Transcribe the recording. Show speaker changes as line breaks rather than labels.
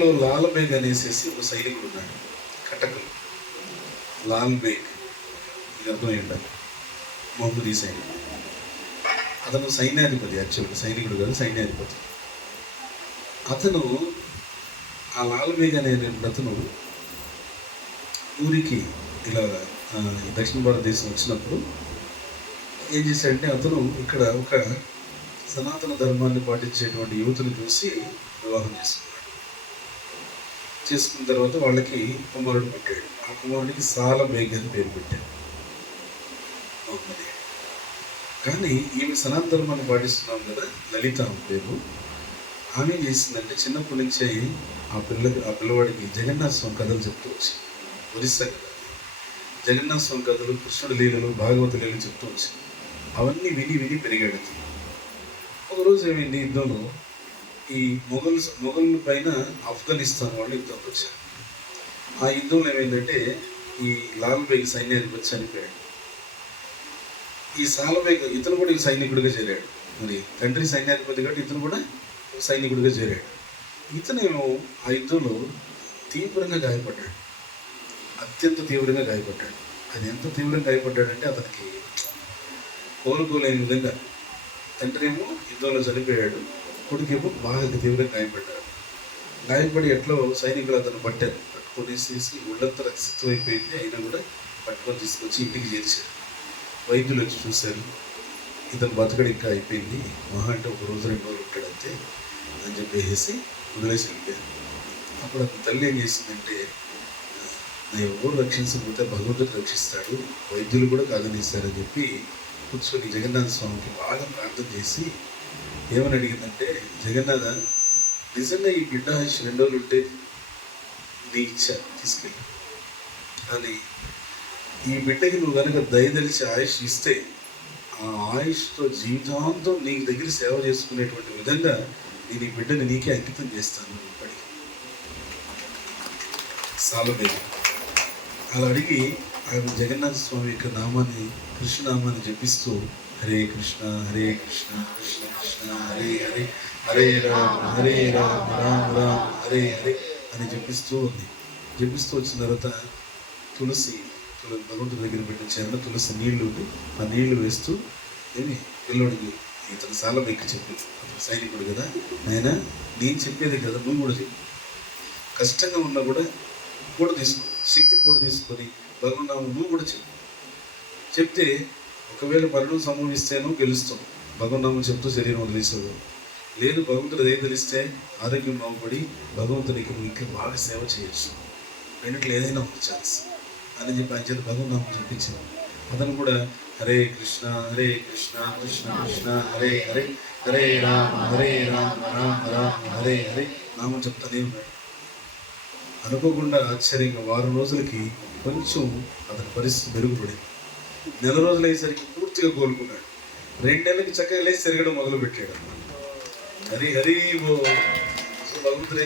లో లాల్ బేగ్ అనేసేసి ఒక సైనికుడు ఉన్నాడు. కటకలు. లాల్ బేగ్. ఇది అర్థమై ఉండాలి మొహమ్మదీ సైనికుడు అతను సైన్యాధిపతి యాక్చువల్గా సైనికుడు కాదు సైన్యాధిపతి. అతను ఆ లాల్ బేగ్ అనే అతను ఊరికి ఇలా దక్షిణ భారతదేశం వచ్చినప్పుడు ఏం చేశాడంటే అతను ఇక్కడ ఒక సనాతన ధర్మాన్ని పాటించేటువంటి యువతను చూసి వివాహం చేశాడు. చేసుకున్న తర్వాత వాళ్ళకి కుమారుడు పుట్టాడు. ఆ కుమారుడికి సాల బేగ్ పేరు పెట్టాడు కానీ ఈమె సనాతన ధర్మాన్ని పాటిస్తున్నాం కదా లలిత పేరు. ఆమె చేసిందంటే చిన్నప్పటి నుంచే ఆ పిల్లకి ఆ పిల్లవాడికి జగన్నాథ స్వామి కథలు చెప్తూ వచ్చింది. ఒరిస్సా కథ. జగన్నాథ స్వామి కథలు కృష్ణుడు లీలలు భాగవత లీలలు చెప్తూ వచ్చింది. అవన్నీ విని విని పెరిగాడు ఒకరోజు ఏమైంది యుద్ధంలో ఈ మొఘల్ మొఘల్ పైన ఆఫ్ఘనిస్తాన్ వాళ్ళు యుద్ధంకి వచ్చారు. ఆ యుద్ధంలో ఏమైందంటే ఈ లాల్ బేగ్ సైన్యాధిపతి చనిపోయాడు. ఈ సాలబేగ్ ఇతను కూడా ఈ సైనికుడిగా చేరాడు. మరి తండ్రి సైన్యాధిపతి కాబట్టి ఇతను కూడా సైనికుడిగా చేరాడు. ఇతనేమో ఆ యుద్ధంలో తీవ్రంగా గాయపడ్డాడు. అత్యంత తీవ్రంగా గాయపడ్డాడు. అది ఎంత తీవ్రంగా గాయపడ్డాడంటే అతనికి కోలుకోలేని విధంగా. తండ్రి ఏమో యుద్ధంలో చనిపోయాడు. కొడుకేమో బాగా తీవ్రంగా గాయపడ్డాడు. గాయపడి ఎట్లో సైనికులు అతను పట్టారు. పట్టుకొనేసేసి ఒళ్ళంతా రక్షితం అయిపోయింది అయినా కూడా పట్టుకొని తీసుకొచ్చి ఇంటికి చేర్చారు. వైద్యులు వచ్చి చూశారు. ఇతను బతకడు ఇంకా అయిపోయింది. మహా అంటే ఒక రోజు రెండు రోజులు ఉంటాడంతే అని చెప్పేసి వదిలేసి వెళ్ళారు. అప్పుడు అతని తల్లి ఏం చేసిందంటే ఎవరు రక్షించకపోతే భగవంతుడు రక్షిస్తాడు. వైద్యులు కూడా కాదనిస్తారని చెప్పి కూర్చొని జగన్నాథ స్వామికి బాగా ప్రార్థన చేసి ఏమని అడిగిందంటే జగన్నాథ నిజంగా ఈ బిడ్డ ఆయుష్ రెండు రోజులు ఉంటే నీ ఇచ్చ తీసుకెళ్ళి అని. ఈ బిడ్డకి నువ్వు కనుక దయదలిచి ఆయుష్ ఇస్తే ఆ ఆయుష్తో జీవితాంతం నీ దగ్గర సేవ చేసుకునేటువంటి విధంగా నేను ఈ బిడ్డని నీకే అంకితం చేస్తాను ఇప్పటికి. సాలబేది అలా అడిగి ఆయన జగన్నాథ స్వామి యొక్క నామాన్ని కృష్ణనామాన్ని జపిస్తూ హరే కృష్ణ హరే కృష్ణ కృష్ణ కృష్ణ హరే హరే హరే రామ హరే రామ రామ రామ హరే హరే అని జపిస్తూ ఉంది. జపిస్తూ వచ్చిన తర్వాత తులసి తులసి భగవంతుడి దగ్గర పెట్టిన చరణ తులసి నీళ్ళు ఆ నీళ్ళు వేస్తూ ఏమి పిల్లోడికి ఇతను సాలం ఎక్కి చెప్పి అతను సైనికుడు కదా ఆయన నేను చెప్పేది కదా నువ్వు కూడా చెప్పు. కష్టంగా ఉన్నా కూడా కూడా తీసుకో శక్తి కూడా తీసుకొని భగవన్నాము నువ్వు కూడా చెప్పు. చెప్తే ఒకవేళ మరణం సంభవిస్తేనో గెలుస్తాం. భగవన్నామం చెప్తూ శరీరం వదిలేసావు లేదు భగవంతుడు ఏం తెలిస్తే ఆరోగ్యం బాగుపడి భగవంతుడికి ఇంకా బాగా సేవ చేయొచ్చు. రెండిట్లో ఏదైనా ఒక ఛాన్స్ అని చెప్పి ఆయన చేత భగవన్నామం చెప్పించాను అతను కూడా హరే కృష్ణ హరే కృష్ణ కృష్ణ కృష్ణ హరే హరే హరే రామ హరే రామ రామ రామ హరే హరే నామం చెప్తానే ఉన్నాడు. అనుకోకుండా ఆశ్చర్యంగా వారం రోజులకి కొంచెం అతని పరిస్థితి మెరుగుపడింది. నెల రోజులు అయ్యేసరికి పూర్తిగా కోలుకున్నాడు. రెండు నెలలకి చక్కగా లేచి తిరగడం మొదలు పెట్టాడు హరి హరి భగవంతుడు